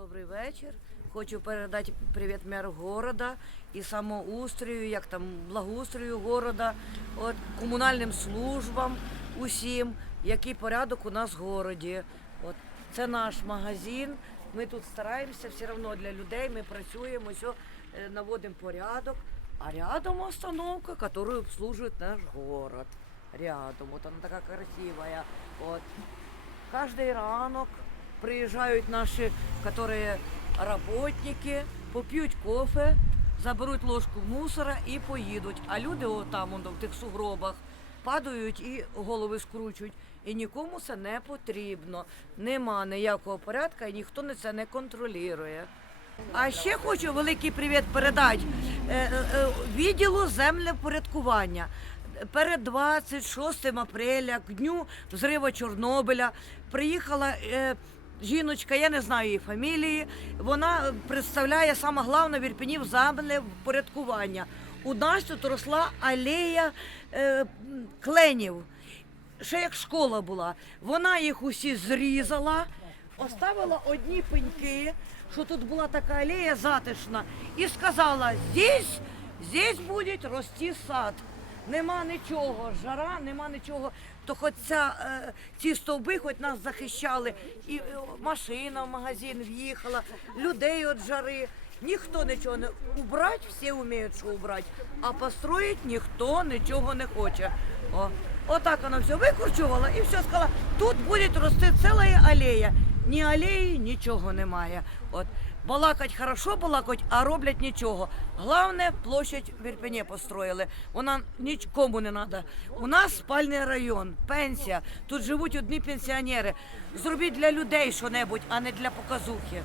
Добрий вечір. Хочу передати привіт меру города і самоустрою, як там благоустрою города, от комунальним службам усім, який порядок у нас в городі. От це наш магазин. Ми тут стараємося все одно для людей. Ми працюємо, все, наводимо порядок. А рядом остановка, которую обслуживает наш город. Рядом. Вот она такая красивая. Вот. Каждый ранок приезжают наши, которые работники, поп'ють кофе, заберуть ложку мусора і поїдуть. А люди отам в тих сугробах падають і голови скручують. І нікому це не потрібно. Нема ніякого порядку і ніхто не це не контролює. А ще хочу великий привіт передати е, е, е, відділу землепорядкування. Перед 26 апреля, к дню взриву Чорнобиля, приїхала жіночка, я не знаю її фамілії. Вона представляє саме головне в Ірпені землепорядкування. У нас тут росла алея е, кленів ще як школа була. Вона їх усі зрізала, оставила одні пеньки, що тут була така алея затишна, і сказала: здесь, здесь буде рости сад. Нема нічого, жара, нема нічого. То хоч ця, е, ці стовби хоч нас захищали, і е, машина в магазин в'їхала, людей від жари. Ніхто нічого не убрати, всі вміють, що убрати, а построїть ніхто нічого не хоче. О, отак вона все викручувала і все сказала, тут буде рости ціла алея. Ні алеї, нічого немає. От балакать хорошо балакать, а роблять нічого. Головне, площадь в Ірпені построїли. Вона нікому не треба. У нас спальний район, пенсія. Тут живуть одні пенсіонери. Зробіть для людей що-небудь, а не для показухи.